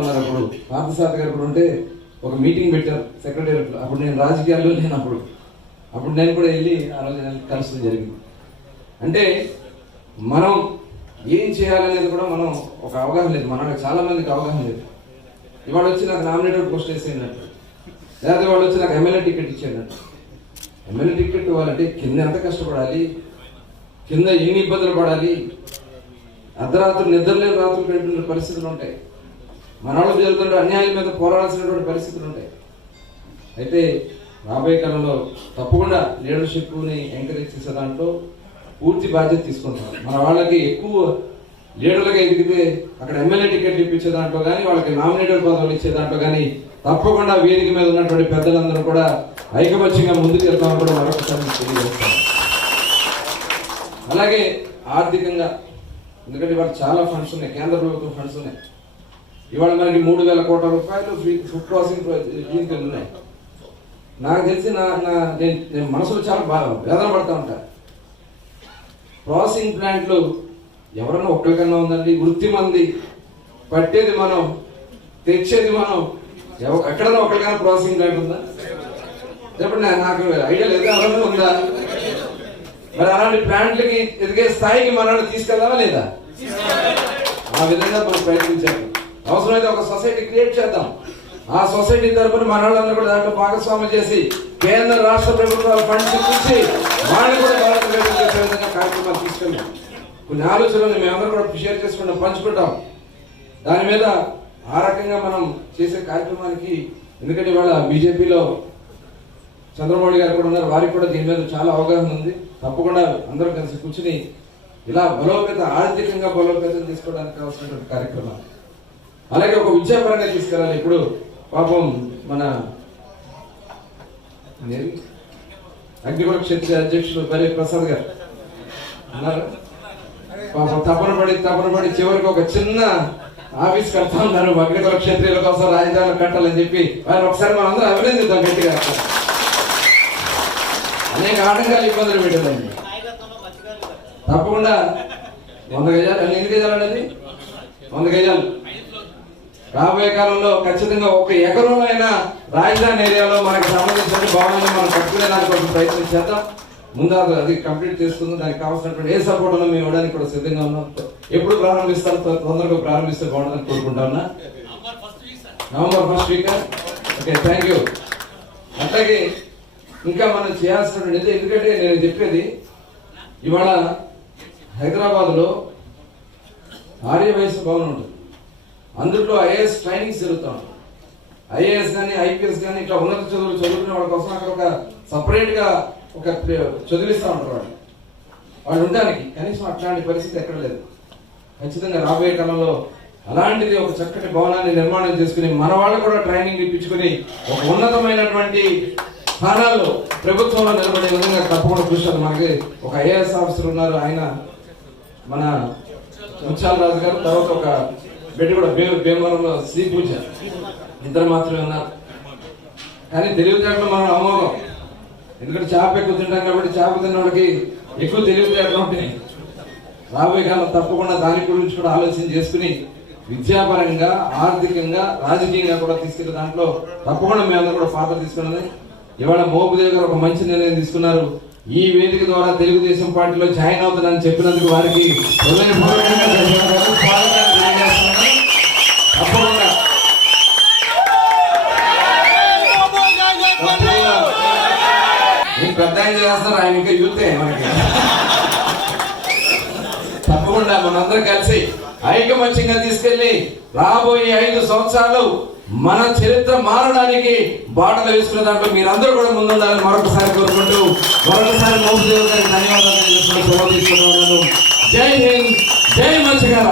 ఉన్నారు. అప్పుడు పార్థసారథి గారు కూడా ఉంటే ఒక మీటింగ్ పెట్టారు సెక్రటేరియట్లో. అప్పుడు నేను రాజకీయాల్లో లేనప్పుడు నేను కూడా వెళ్ళి ఆ రోజు కలసడం జరిగింది. అంటే మనం ఏం చేయాలనేది కూడా మనం ఒక అవగాహన లేదు, మనకు చాలా మందికి అవగాహన లేదు. ఇవాళ వచ్చి నాకు నామినేటెడ్ పోస్ట్ వేసేయనట్టు, లేకపోతే వాళ్ళు వచ్చి నాకు ఎమ్మెల్యే టికెట్ ఇచ్చేయనట్టు. ఎమ్మెల్యే టికెట్ ఇవ్వాలంటే కింద ఎంత కష్టపడాలి, కింద ఎన్ని ఇబ్బందులు పడాలి, అర్ధరాత్రులు నిద్రలేని రాత్రులు గడిపిన పరిస్థితులు ఉంటాయి. మన వాళ్ళు జరుగుతుంటే అన్యాయం మీద పోరాడాల్సినటువంటి పరిస్థితులు ఉంటాయి. అయితే రాబోయే కాలంలో తప్పకుండా లీడర్షిప్ని ఎంకరేజ్ చేసే దాంట్లో పూర్తి బాధ్యత తీసుకుంటాం. మన వాళ్ళకి ఎక్కువ లీడర్లుగా ఎదిగితే అక్కడ ఎమ్మెల్యే టికెట్ ఇప్పించే దాంట్లో కానీ, వాళ్ళకి నామినేటెడ్ పదవులు ఇచ్చే దాంట్లో కానీ తప్పకుండా వేదిక మీద ఉన్నటువంటి పెద్దలందరూ కూడా ఐకమత్యంగా ముందుకు వెళ్తామని కూడా మరొకసారి తెలియజేస్తాం. అలాగే ఆర్థికంగా, ఎందుకంటే ఇవాళ చాలా ఫండ్స్ ఉన్నాయి, కేంద్ర ప్రభుత్వం ఫండ్స్ ఉన్నాయి. ఇవాళ మనకి 3,000 కోట్ల రూపాయలు ఫుడ్ క్రాసింగ్ దీనికి ఉన్నాయి. నాకు తెలిసి నేను మనసులో చాలా బాగా వేదన పడతా ఉంటా. ప్రాసెసింగ్ ప్లాంట్లు ఎవరన్నా ఒక్కరికన్నా ఉందండి? వృత్తి మంది, పట్టేది మనం, తెచ్చేది మనం. ఎక్కడన్నా ఒకరికైనా ప్రాసెసింగ్ ప్లాంట్ ఉందా? చెప్పండి, నాకు ఐడియా లేదు. ఎవరన్నా ఉందా? మరి అలాంటి ప్లాంట్లకి ఎదిగే స్థాయికి మనల్ని తీసుకెళ్దామా లేదా? ఆ విధంగా మనం ప్రయత్నించాలి. అవసరమైతే ఒక సొసైటీ క్రియేట్ చేద్దాం. ఆ సొసైటీ తరపున మన వాళ్ళందరూ కూడా దాంట్లో భాగస్వామ్యం చేసి కేంద్ర రాష్ట్ర ప్రభుత్వాల ఫండ్స్ ఇచ్చి వాళ్ళు కూడా భారతదేశం చేసే విధంగా కార్యక్రమాలు తీసుకెళ్దాం. కొన్ని ఆలోచనలు మేమందరూ కూడా షేర్ చేసుకుంటాం, పంచుకుంటాం. దాని మీద ఆ రకంగా మనం చేసే కార్యక్రమానికి, ఎందుకంటే ఇవాళ బీజేపీలో చంద్రబాబు గారు కూడా ఉన్నారు, వారికి కూడా దీని మీద చాలా అవగాహన ఉంది. తప్పకుండా అందరూ కలిసి కూర్చుని ఇలా ఆర్థికంగా బలోపేతం తీసుకోవడానికి కావాల్సినటువంటి కార్యక్రమాలు, అలాగే ఒక విద్యాపరంగా తీసుకెళ్ళాలి. ఇప్పుడు పాపం మన అగ్నికుల క్షేత్ర అధ్యక్షుడు బరి ప్రసాద్ గారు అన్నారు, పాపం తపన పడి చివరికి ఒక చిన్న ఆఫీస్ కడతా ఉన్నారు అగ్నికుల క్షేత్రీయుల కోసం, రాజధాని కట్టాలని చెప్పి. వారిని ఒకసారి మనం అందరూ అభినందిద్దాం గట్టిగా. అనేక ఆటంకాలు, ఇబ్బందులు పెట్టదండి. తప్పకుండా 100 గజాలు, ఎన్ని గజాలు అనేది 100 గజాలు రాబోయే కాలంలో ఖచ్చితంగా 1 ఎకరంలో అయినా రాజధాని ఏరియాలో మనకు సంబంధించిన భవనాన్ని మనం కట్టుకునే దానికోసం ప్రయత్నం చేద్దాం. ముందు అది కంప్లీట్ చేసుకుందాం. దానికి కావాల్సినటువంటి ఏ సపోర్ట్ ఉన్నా మేము ఇవ్వడానికి కూడా సిద్ధంగా ఉన్నాం. ఎప్పుడు ప్రారంభిస్తారు? తొందరగా ప్రారంభిస్తే బాగుంటుందని కోరుకుంటా ఉన్నా. November 1st week. Okay, thank you. అట్లాగే ఇంకా మనం చేయాల్సినటువంటి, ఎందుకంటే నేను చెప్పేది ఇవాళ హైదరాబాద్లో ఆర్యవైశ్య భవన్ ఉంటుంది. అందులో ఐఏఎస్ ట్రైనింగ్స్ జరుగుతాం. ఐఏఎస్ కానీ ఐపీఎస్ కానీ ఇట్లా ఉన్నత చదువుకునే వాళ్ళ కోసం అక్కడ ఒక సపరేట్గా ఒక చదివిస్తూ ఉంటారు. వాళ్ళు ఉండడానికి కనీసం అట్లాంటి పరిస్థితి ఎక్కడ లేదు. ఖచ్చితంగా రాబోయే కాలంలో అలాంటిది ఒక చక్కటి భవనాన్ని నిర్మాణం చేసుకుని మన వాళ్ళు కూడా ట్రైనింగ్ ఇప్పించుకుని ఒక ఉన్నతమైనటువంటి స్థానాల్లో ప్రభుత్వంలో నిలబడే విధంగా తప్పకుండా కృషి. మనకి ఒక ఐఏఎస్ ఆఫీసర్ ఉన్నారు, ఆయన మన ముత్యాల రాజు గారు. తర్వాత ఒక బిడ్డ కూడా భీమవరంలో శ్రీ పూజ, ఇద్దరు మాత్రమే ఉన్నారు. కానీ తెలివితేటలు మనం అమోఘం. ఎందుకంటే చేప ఎక్కువ తింటాం కాబట్టి చేప తిన్న వాళ్ళకి ఎక్కువ తెలివితేటలు ఉంటాయి. రాబోయే కాలం తప్పకుండా దాని గురించి కూడా ఆలోచన చేసుకుని విద్యాపరంగా, ఆర్థికంగా, రాజకీయంగా కూడా తీసుకెళ్లే దాంట్లో తప్పకుండా మేమందరూ కూడా పాత్ర తీసుకున్నది. ఇవాళ మోపుదేవి గారు ఒక మంచి నిర్ణయం తీసుకున్నారు. ఈ వేదిక ద్వారా తెలుగుదేశం పార్టీలో జాయిన్ అవుతుందని చెప్పినందుకు వారికి హృదయపూర్వకంగా ధన్యవాదాలు. తప్పకుండా మీరు పెద్ద ఆయన చేస్తారు, ఆయన ఇంకా యూతే. మనకి తప్పకుండా మనందరం కలిసి ఐకమత్యంగా తీసుకెళ్లి రాబోయే 5 సంవత్సరాలు మన చరిత్ర మారడానికి బాటలు వేసుకునే దాంట్లో మీరందరూ కూడా ముందుండాలని మరొకసారి కోరుకుంటూ మరొకసారి మోపుదేవి గారికి ధన్యవాదాలు. జై హింద్, జై మత్స్యకార.